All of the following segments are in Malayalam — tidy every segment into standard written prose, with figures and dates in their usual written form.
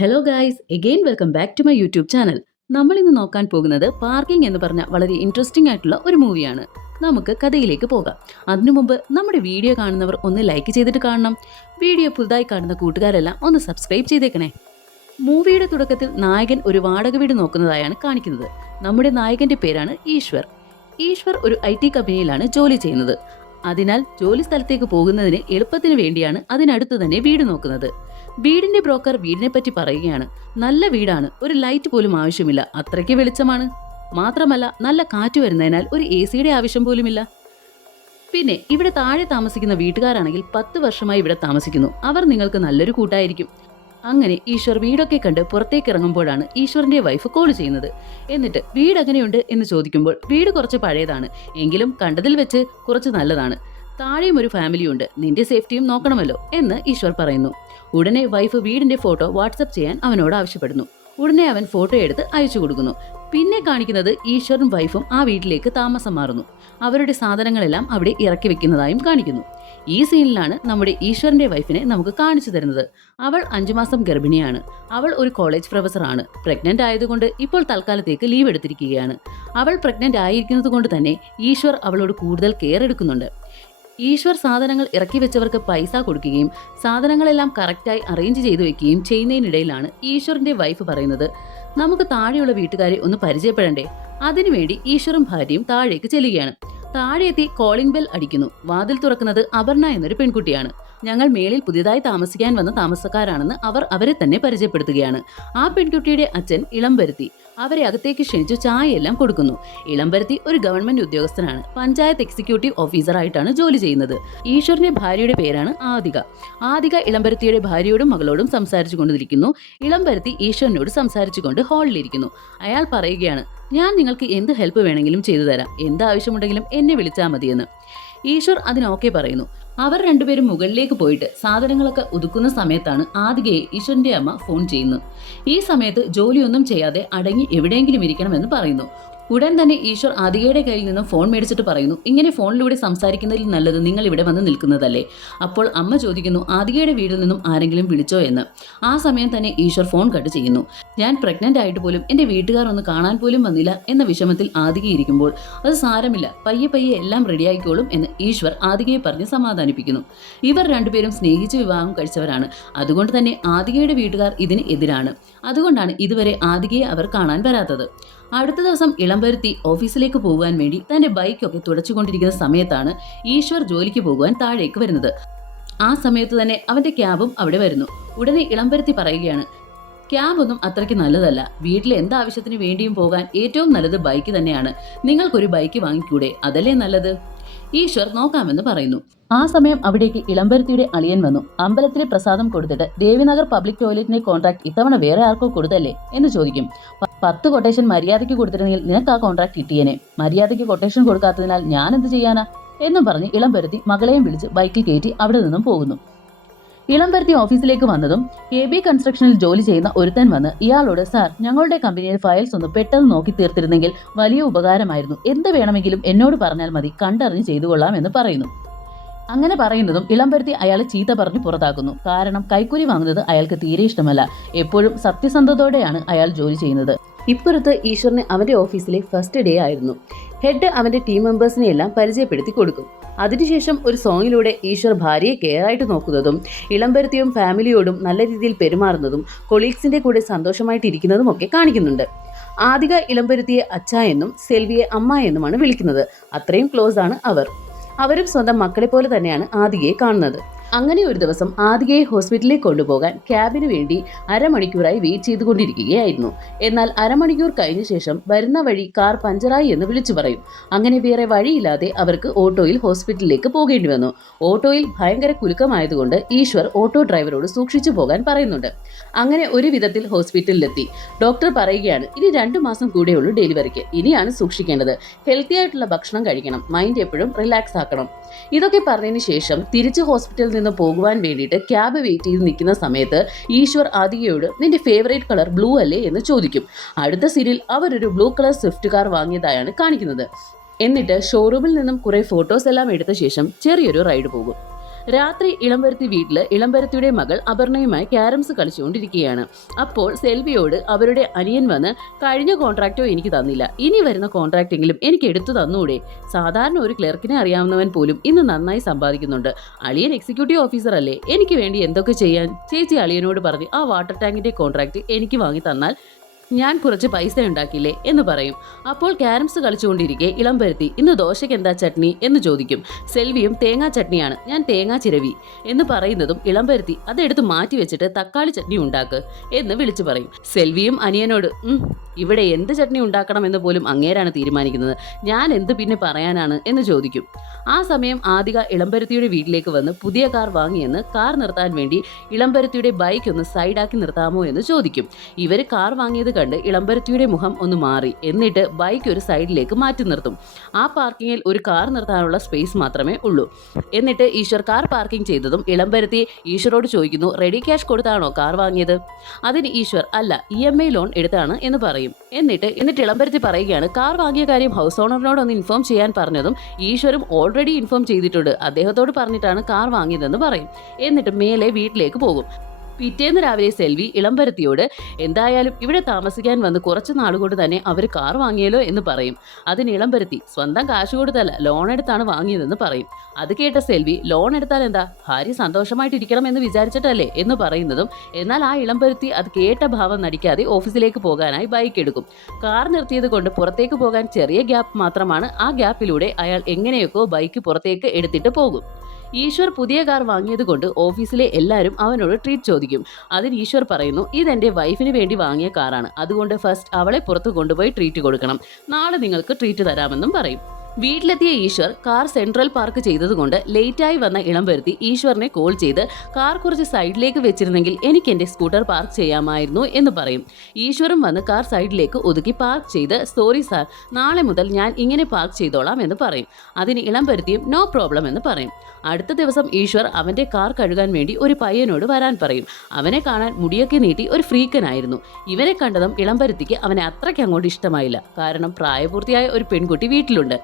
Hello guys, again welcome back to my YouTube channel. നമ്മൾ ഇന്ന് നോക്കാൻ പോകുന്നത് പാർക്കിംഗ് എന്ന് പറഞ്ഞ വളരെ ഇൻട്രസ്റ്റിംഗ് ആയിട്ടുള്ള ഒരു മൂവിയാണ്. നമുക്ക് കഥയിലേക്ക് പോകാം. അതിനു മുമ്പ് നമ്മുടെ വീഡിയോ കാണുന്നവർ ഒന്ന് ലൈക്ക് ചെയ്തിട്ട് കാണണം. വീഡിയോ പുതുതായി കാണുന്ന കൂട്ടുകാരെല്ലാം ഒന്ന് സബ്സ്ക്രൈബ് ചെയ്തേക്കണേ. മൂവിയുടെ തുടക്കത്തിൽ നായകൻ ഒരു വാടക വീട് നോക്കുന്നതായാണ് കാണിക്കുന്നത്. നമ്മുടെ നായകന്റെ പേരാണ് ഈശ്വർ. ഈശ്വർ ഒരു IT കമ്പനിയിലാണ് ജോലി ചെയ്യുന്നത്. അതിനാൽ ജോലി സ്ഥലത്തേക്ക് പോകുന്നതിന് എളുപ്പത്തിന് വേണ്ടിയാണ് അതിനടുത്ത് തന്നെ വീട് നോക്കുന്നത്. വീടിന്റെ ബ്രോക്കർ വീടിനെ പറ്റി പറയുകയാണ്. നല്ല വീടാണ്, ഒരു ലൈറ്റ് പോലും ആവശ്യമില്ല, അത്രയ്ക്ക് വെളിച്ചമാണ്. മാത്രമല്ല നല്ല കാറ്റ് വരുന്നതിനാൽ ഒരു AC ആവശ്യം പോലുമില്ല. പിന്നെ ഇവിടെ താഴെ താമസിക്കുന്ന വീട്ടുകാരാണെങ്കിൽ 10 വർഷമായി ഇവിടെ താമസിക്കുന്നു. അവർ നിങ്ങൾക്ക് നല്ലൊരു കൂട്ടായിരിക്കും. അങ്ങനെ ഈശ്വർ വീടൊക്കെ കണ്ട് പുറത്തേക്ക് ഇറങ്ങുമ്പോഴാണ് ഈശ്വറിന്റെ വൈഫ് കോൾ ചെയ്യുന്നത്. എന്നിട്ട് വീട് എങ്ങനെയുണ്ട് എന്ന് ചോദിക്കുമ്പോൾ വീട് കുറച്ച് പഴയതാണ്, എങ്കിലും കണ്ടതിൽ വെച്ച് കുറച്ച് നല്ലതാണ്. താഴെയും ഒരു ഫാമിലിയുണ്ട്, നിന്റെ സേഫ്റ്റിയും നോക്കണമല്ലോ എന്ന് ഈശ്വർ പറയുന്നു. ഉടനെ വൈഫ് വീടിന്റെ ഫോട്ടോ വാട്സപ്പ് ചെയ്യാൻ അവനോട് ആവശ്യപ്പെടുന്നു. ഉടനെ അവൻ ഫോട്ടോ എടുത്ത് അയച്ചു കൊടുക്കുന്നു. പിന്നെ കാണിക്കുന്നത് ഈശ്വറും വൈഫും ആ വീട്ടിലേക്ക് താമസം മാറുന്നു. അവരുടെ സാധനങ്ങളെല്ലാം അവിടെ ഇറക്കി വെക്കുന്നതായും കാണിക്കുന്നു. ഈ സീനിലാണ് നമ്മുടെ ഈശ്വറിന്റെ വൈഫിനെ നമുക്ക് കാണിച്ചു തരുന്നത്. അവൾ 5 മാസം ഗർഭിണിയാണ്. അവൾ ഒരു കോളേജ് പ്രൊഫസറാണ്. പ്രഗ്നന്റ് ആയതുകൊണ്ട് ഇപ്പോൾ തൽക്കാലത്തേക്ക് ലീവ് എടുത്തിരിക്കുകയാണ്. അവൾ പ്രഗ്നന്റ് ആയിരിക്കുന്നത് കൊണ്ട് തന്നെ ഈശ്വർ അവളോട് കൂടുതൽ കെയർ എടുക്കുന്നുണ്ട്. ഈശ്വർ സാധനങ്ങൾ ഇറക്കി വെച്ചവർക്ക് പൈസ കൊടുക്കുകയും സാധനങ്ങളെല്ലാം കറക്റ്റായി അറേഞ്ച് ചെയ്തു വെക്കുകയും ചെയ്യുന്നതിനിടയിലാണ് ഈശ്വറിന്റെ വൈഫ് പറയുന്നത്, നമുക്ക് താഴെയുള്ള വീട്ടുകാരെ ഒന്ന് പരിചയപ്പെടണ്ടേ. അതിനുവേണ്ടി ഈശ്വറും ഭാര്യയും താഴേക്ക് ചെല്ലുകയാണ്. താഴെ എത്തി കോളിംഗ് ബെൽ അടിക്കുന്നു. വാതിൽ തുറക്കുന്നത് അപർണ എന്നൊരു പെൺകുട്ടിയാണ്. ഞങ്ങൾ മേളിൽ പുതിയതായി താമസിക്കാൻ വന്ന താമസക്കാരാണെന്ന് അവർ അവരെ തന്നെ പരിചയപ്പെടുത്തുകയാണ്. ആ പെൺകുട്ടിയുടെ അച്ഛൻ ഇളംപരുത്തി അവരെ അകത്തേക്ക് ക്ഷണിച്ചു ചായയെല്ലാം കൊടുക്കുന്നു. ഇളംപരുത്തി ഒരു ഗവൺമെന്റ് ഉദ്യോഗസ്ഥനാണ്. പഞ്ചായത്ത് എക്സിക്യൂട്ടീവ് ഓഫീസറായിട്ടാണ് ജോലി ചെയ്യുന്നത്. ഈശ്വറിന്റെ ഭാര്യയുടെ പേരാണ് ആദിക. ആദിക ഇളംപരുത്തിയുടെ ഭാര്യയോടും മകളോടും സംസാരിച്ചു കൊണ്ടിരിക്കുന്നു. ഇളംപരുത്തി ഈശ്വരനോട് സംസാരിച്ചുകൊണ്ട് ഹാളിലിരിക്കുന്നു. അയാൾ പറയുകയാണ്, ഞാൻ നിങ്ങൾക്ക് എന്ത് ഹെൽപ്പ് വേണമെങ്കിലും ചെയ്തു തരാം, എന്ത് ആവശ്യമുണ്ടെങ്കിലും എന്നെ വിളിച്ചാൽ മതിയെന്ന്. ഈശ്വർ അതിനോക്കെ പറയുന്നു. അവർ രണ്ടുപേരും മുകളിലേക്ക് പോയിട്ട് സാധനങ്ങളൊക്കെ ഒതുക്കുന്ന സമയത്താണ് ആദികയെ ഈശ്വറിന്റെ അമ്മ ഫോൺ ചെയ്യുന്നത്. ഈ സമയത്ത് ജോലിയൊന്നും ചെയ്യാതെ അടങ്ങി എവിടെയെങ്കിലും ഇരിക്കണമെന്ന് പറയുന്നു. ഉടൻ തന്നെ ഈശ്വർ ആദികയുടെ കയ്യിൽ നിന്നും ഫോൺ മേടിച്ചിട്ട് പറയുന്നു, ഇങ്ങനെ ഫോണിലൂടെ സംസാരിക്കുന്നതിൽ നല്ലത് നിങ്ങൾ ഇവിടെ വന്ന് നിൽക്കുന്നതല്ലേ. അപ്പോൾ അമ്മ ചോദിക്കുന്നു, ആദികയുടെ വീട്ടിൽ നിന്നും ആരെങ്കിലും വിളിച്ചോ എന്ന്. ആ സമയം തന്നെ ഈശ്വർ ഫോൺ കട്ട് ചെയ്യുന്നു. ഞാൻ പ്രഗ്നന്റ് ആയിട്ട് പോലും എന്റെ വീട്ടുകാർ ഒന്ന് കാണാൻ പോലും വന്നില്ല എന്ന വിഷമത്തിൽ ആദിക ഇരിക്കുമ്പോൾ, അത് സാരമില്ല, പയ്യെ പയ്യെ എല്ലാം റെഡിയായിക്കോളും എന്ന് ഈശ്വർ ആദികയെ പറഞ്ഞ് സമാധാനിപ്പിക്കുന്നു. ഇവർ രണ്ടുപേരും സ്നേഹിച്ച് വിവാഹം കഴിച്ചവരാണ്. അതുകൊണ്ട് തന്നെ ആദികയുടെ വീട്ടുകാർ ഇതിന് എതിരാണ്. അതുകൊണ്ടാണ് ഇതുവരെ ആദികയെ അവർ കാണാൻ വരാത്തത്. അടുത്ത ദിവസം ഇളംപരുത്തി ഓഫീസിലേക്ക് പോകുവാൻ വേണ്ടി തന്റെ ബൈക്കൊക്കെ തുടച്ചുകൊണ്ടിരിക്കുന്ന സമയത്താണ് ഈശ്വർ ജോലിക്ക് പോകുവാൻ താഴേക്ക് വരുന്നത്. ആ സമയത്ത് തന്നെ അവന്റെ ക്യാബും അവിടെ വരുന്നു. ഉടനെ ഇളംപരുത്തി പറയുകയാണ്, ക്യാബൊന്നും അത്രയ്ക്ക് നല്ലതല്ല, വീട്ടിലെ എന്താവശ്യത്തിന് വേണ്ടിയും പോകാൻ ഏറ്റവും നല്ലത് ബൈക്ക് തന്നെയാണ്. നിങ്ങൾക്കൊരു ബൈക്ക് വാങ്ങിക്കൂടെ, അതല്ലേ നല്ലത്. ഈശ്വർ നോക്കാമെന്ന് പറയുന്നു. ആ സമയം അവിടേക്ക് ഇളംപരുത്തിയുടെ അളിയൻ വന്നു. അമ്പലത്തിലെ പ്രസാദം കൊടുത്തിട്ട് ദേവിനഗർ പബ്ലിക് ടോയ്ലറ്റിന്റെ കോൺട്രാക്ട് ഇത്തവണ വേറെ ആർക്കോ കൊടുത്തല്ലേ എന്ന് ചോദിക്കും. 10 കൊട്ടേഷൻ മര്യാദയ്ക്ക് കൊടുത്തിരുന്നെങ്കിൽ നിനക്ക് ആ കോൺട്രാക്ട് കിട്ടിയേനെ. മര്യാദയ്ക്ക് കൊട്ടേഷൻ കൊടുക്കാത്തതിനാൽ ഞാൻ എന്ത് ചെയ്യാനാ എന്നും പറഞ്ഞ് ഇളംപരുത്തി മകളെയും വിളിച്ച് ബൈക്കിൽ കയറ്റി അവിടെ നിന്നും പോകുന്നു. ഇളംപരുത്തി ഓഫീസിലേക്ക് വന്നതും KB കൺസ്ട്രക്ഷനിൽ ജോലി ചെയ്യുന്ന ഒരുത്തൻ വന്ന് ഇയാളോട്, സാർ, ഞങ്ങളുടെ കമ്പനിയുടെ ഫയൽസ് ഒന്ന് പെട്ടെന്ന് നോക്കി തീർത്തിരുന്നെങ്കിൽ വലിയ ഉപകാരമായിരുന്നു. എന്ത് വേണമെങ്കിലും എന്നോട് പറഞ്ഞാൽ മതി, കണ്ടറിഞ്ഞ് ചെയ്തു കൊള്ളാം എന്ന് പറയുന്നു. അങ്ങനെ പറയുന്നതും ഇളംപരുത്തി അയാളെ ചീത്ത പറഞ്ഞ് പുറത്താക്കുന്നു. കാരണം കൈക്കൂലി വാങ്ങുന്നത് അയാൾക്ക് തീരെ ഇഷ്ടമല്ല. എപ്പോഴും സത്യസന്ധതയോടെയാണ് അയാൾ ജോലി ചെയ്യുന്നത്. ഇപ്പുറത്ത് ഈശ്വറിന് അവന്റെ ഓഫീസിലെ ഫസ്റ്റ് ഡേ ആയിരുന്നു. ഹെഡ് അവന്റെ ടീം മെമ്പേഴ്സിനെ എല്ലാം പരിചയപ്പെടുത്തി കൊടുക്കും. അതിനുശേഷം ഒരു സോങ്ങിലൂടെ ഈശ്വർ ഭാര്യയെ കെയറായിട്ട് നോക്കുന്നതും ഇളംപരുത്തിയും ഫാമിലിയോടും നല്ല രീതിയിൽ പെരുമാറുന്നതും കൊളീഗ്സിന്റെ കൂടെ സന്തോഷമായിട്ടിരിക്കുന്നതും ഒക്കെ കാണിക്കുന്നുണ്ട്. ആദിക ഇളംപരുത്തിയെ അച്ഛ എന്നും സെൽവിയെ അമ്മ എന്നുമാണ് വിളിക്കുന്നത്. അത്രയും ക്ലോസ് ആണ് അവർ. അവരും സ്വന്തം മക്കളെ പോലെ തന്നെയാണ് ആദികയെ കാണുന്നത്. അങ്ങനെ ഒരു ദിവസം ആദികയെ ഹോസ്പിറ്റലിലേക്ക് കൊണ്ടുപോകാൻ ക്യാബിന് വേണ്ടി അരമണിക്കൂറായി വെയിറ്റ് ചെയ്തുകൊണ്ടിരിക്കുകയായിരുന്നു. എന്നാൽ അരമണിക്കൂർ കഴിഞ്ഞ ശേഷം വരുന്ന വഴി കാർ പഞ്ചറായി എന്ന് വിളിച്ചു പറയും. അങ്ങനെ വേറെ വഴിയില്ലാതെ അവർക്ക് ഓട്ടോയിൽ ഹോസ്പിറ്റലിലേക്ക് പോകേണ്ടി വന്നു. ഓട്ടോയിൽ ഭയങ്കര കുലുക്കമായതുകൊണ്ട് ഈശ്വർ ഓട്ടോ ഡ്രൈവറോട് സൂക്ഷിച്ചു പോകാൻ പറയുന്നുണ്ട്. അങ്ങനെ ഒരു വിധത്തിൽ ഹോസ്പിറ്റലിലെത്തി. ഡോക്ടർ പറയുകയാണ്, ഇനി 2 മാസം കൂടെയുള്ളൂ ഡെലിവറിക്ക്, ഇനിയാണ് സൂക്ഷിക്കേണ്ടത്. ഹെൽത്തി ആയിട്ടുള്ള ഭക്ഷണം കഴിക്കണം, മൈൻഡ് എപ്പോഴും റിലാക്സ് ആക്കണം. ഇതൊക്കെ പറഞ്ഞതിന് ശേഷം തിരിച്ച് ഹോസ്പിറ്റലിൽ നിന്ന് പോകുവാൻ വേണ്ടിയിട്ട് ക്യാബ് വെയിറ്റ് ചെയ്ത് നിൽക്കുന്ന സമയത്ത് ഈശ്വർ ആദികയോട്, നിന്റെ ഫേവറേറ്റ് കളർ ബ്ലൂ അല്ലേ എന്ന് ചോദിക്കും. അടുത്ത സീരിയൽ അവരൊരു ബ്ലൂ കളർ സ്വിഫ്റ്റ് കാർ വാങ്ങിയതായാണ് കാണിക്കുന്നത്. എന്നിട്ട് ഷോറൂമിൽ നിന്നും കുറെ ഫോട്ടോസ് എല്ലാം എടുത്ത ശേഷം ചെറിയൊരു റൈഡ് പോകും. രാത്രി ഇളംബരത്തി വീട്ടില് ഇളംബരത്തിയുടെ മകൾ അപർണയുമായി ക്യാരംസ് കളിച്ചുകൊണ്ടിരിക്കുകയാണ്. അപ്പോൾ സെൽവിയോട് അവരുടെ അനിയൻ വന്ന് കഴിഞ്ഞ കോൺട്രാക്റ്റോ എനിക്ക് തന്നില്ല, ഇനി വരുന്ന കോൺട്രാക്റ്റെങ്കിലും എനിക്ക് എടുത്തു തന്നൂടെ? സാധാരണ ഒരു ക്ലർക്കിനെ അറിയാവുന്നവൻ പോലും ഇന്ന് നന്നായി സമ്പാദിക്കുന്നുണ്ട്. അളിയൻ എക്സിക്യൂട്ടീവ് ഓഫീസർ അല്ലേ, എനിക്ക് വേണ്ടി എന്തൊക്കെ ചെയ്യാൻ? ചേച്ചി അളിയനോട് പറഞ്ഞ് ആ വാട്ടർ ടാങ്കിന്റെ കോൺട്രാക്ട് എനിക്ക് വാങ്ങി തന്നാൽ ഞാൻ കുറച്ച് പൈസ ഉണ്ടാക്കില്ലേ എന്ന് പറയും. അപ്പോൾ ക്യാരംസ് കളിച്ചുകൊണ്ടിരിക്കെ ഇളംബരത്തി ഇന്ന് ദോശയ്ക്ക് എന്താ ചട്നി എന്ന് ചോദിക്കും. സെൽവിയും തേങ്ങാ ചട്നിയാണ്, ഞാൻ തേങ്ങാ ചിരവി എന്ന് പറയുന്നതും ഇളംബരത്തി അതെടുത്ത് മാറ്റി വെച്ചിട്ട് തക്കാളി ചട്നി ഉണ്ടാക്ക് എന്ന് വിളിച്ചു പറയും. സെൽവിയും അനിയനോട് ഇവിടെ എന്ത് ചട്നി ഉണ്ടാക്കണം എന്ന് പോലും അങ്ങേരാണ് തീരുമാനിക്കുന്നത്, ഞാൻ എന്ത് പിന്നെ പറയാനാണ് എന്ന് ചോദിക്കും. ആ സമയം ആദിക ഇളംബരത്തിയുടെ വീട്ടിലേക്ക് വന്ന് പുതിയ കാർ വാങ്ങിയെന്ന് കാർ നിർത്താൻ വേണ്ടി ഇളംബരത്തിയുടെ ബൈക്ക് ഒന്ന് സൈഡാക്കി നിർത്താമോ എന്ന് ചോദിക്കും. ഇവര് കാർ വാങ്ങിയത് കണ്ട് ഇളംബരത്തിയുടെ മുഖം ഒന്ന് മാറി. എന്നിട്ട് ബൈക്ക് ഒരു സൈഡിലേക്ക് മാറ്റി നിർത്തും. ആ പാർക്കിങ്ങിൽ ഒരു കാർ നിർത്താനുള്ള സ്പേസ് മാത്രമേ ഉള്ളൂ. എന്നിട്ട് ഈശ്വർ കാർ പാർക്കിംഗ് ചെയ്തതും ഇളംബരത്തി ഈശ്വരോട് ചോദിക്കുന്നു, റെഡി ക്യാഷ് കൊടുത്താണോ കാർ വാങ്ങിയത്? അതിന് ഈശ്വർ അല്ല, EMI ലോൺ എടുത്താണ് എന്ന് പറയും. എന്നിട്ട് ഇളംബരത്തി പറയുകയാണ്, കാർ വാങ്ങിയ കാര്യം ഹൗസ് ഓണറിനോട് ഒന്ന് ഇൻഫോം ചെയ്യാൻ പറഞ്ഞതും ഈശ്വരും ഓൾറെഡി ഇൻഫോം ചെയ്തിട്ടുണ്ട്, അദ്ദേഹത്തോട് പറഞ്ഞിട്ടാണ് കാർ വാങ്ങിയതെന്ന് പറയും. എന്നിട്ട് മേലെ വീട്ടിലേക്ക് പോകും. പിറ്റേന്ന് രാവിലെ സെൽവി ഇളംബരത്തിയോട് എന്തായാലും ഇവിടെ താമസിക്കാൻ വന്ന് കുറച്ച് നാളുകൊണ്ട് തന്നെ അവർ കാർ വാങ്ങിയല്ലോ എന്ന് പറയും. അതിന് ഇളംബരത്തി സ്വന്തം കാശ് കൊടുത്തല്ല, ലോൺ എടുത്താണ് വാങ്ങിയതെന്ന് പറയും. അത് കേട്ട സെൽവി ലോൺ എടുത്താൽ എന്താ, ഭാര്യ സന്തോഷമായിട്ടിരിക്കണം എന്ന് വിചാരിച്ചിട്ടല്ലേ എന്ന് പറയുന്നതും എന്നാൽ ആ ഇളംബരത്തി അത് കേട്ട ഭാവം നടിക്കാതെ ഓഫീസിലേക്ക് പോകാനായി ബൈക്ക് എടുക്കും. കാർ നിർത്തിയത് കൊണ്ട് പുറത്തേക്ക് പോകാൻ ചെറിയ ഗ്യാപ്പ് മാത്രമാണ്. ആ ഗ്യാപ്പിലൂടെ അയാൾ എങ്ങനെയൊക്കെ ബൈക്ക് പുറത്തേക്ക് എടുത്തിട്ട് പോകും. ഈശ്വർ പുതിയ കാർ വാങ്ങിയത് കൊണ്ട് ഓഫീസിലെ എല്ലാവരും അവനോട് ട്രീറ്റ് ചോദിക്കും. അതിന് ഈശ്വർ പറയുന്നു, ഇതെന്റെ വൈഫിന് വേണ്ടി വാങ്ങിയ കാറാണ്, അതുകൊണ്ട് ഫസ്റ്റ് അവളെ പുറത്ത് കൊണ്ടുപോയി ട്രീറ്റ് കൊടുക്കണം, നാളെ നിങ്ങൾക്ക് ട്രീറ്റ് തരാമെന്നും പറയും. വീട്ടിലെത്തിയ ഈശ്വർ കാർ സെൻട്രൽ പാർക്ക് ചെയ്തതുകൊണ്ട് ലേറ്റായി വന്ന ഇളംബരത്തി ഈശ്വറിനെ കോൾ ചെയ്ത് കാർ കുറച്ച് സൈഡിലേക്ക് വെച്ചിരുന്നെങ്കിൽ എനിക്ക് എൻ്റെ സ്കൂട്ടർ പാർക്ക് ചെയ്യാമായിരുന്നു എന്ന് പറയും. ഈശ്വറും വന്ന് കാർ സൈഡിലേക്ക് ഒതുക്കി പാർക്ക് ചെയ്ത് സോറി സാർ, നാളെ മുതൽ ഞാൻ ഇങ്ങനെ പാർക്ക് ചെയ്തോളാം എന്ന് പറയും. അതിന് ഇളംബരത്തിയും നോ പ്രോബ്ലം എന്ന് പറയും. അടുത്ത ദിവസം ഈശ്വർ അവൻ്റെ കാർ കഴുകാൻ വേണ്ടി ഒരു പയ്യനോട് വരാൻ പറയും. അവനെ കാണാൻ മുടിയൊക്കെ നീട്ടി ഒരു ഫ്രീക്കനായിരുന്നു. ഇവനെ കണ്ടതും ഇളംബരത്തിക്ക് അവനെ അത്രയ്ക്ക് അങ്ങോട്ട് ഇഷ്ടമായില്ല. കാരണം പ്രായപൂർത്തിയായ ഒരു പെൺകുട്ടി വീട്ടിലുണ്ട്.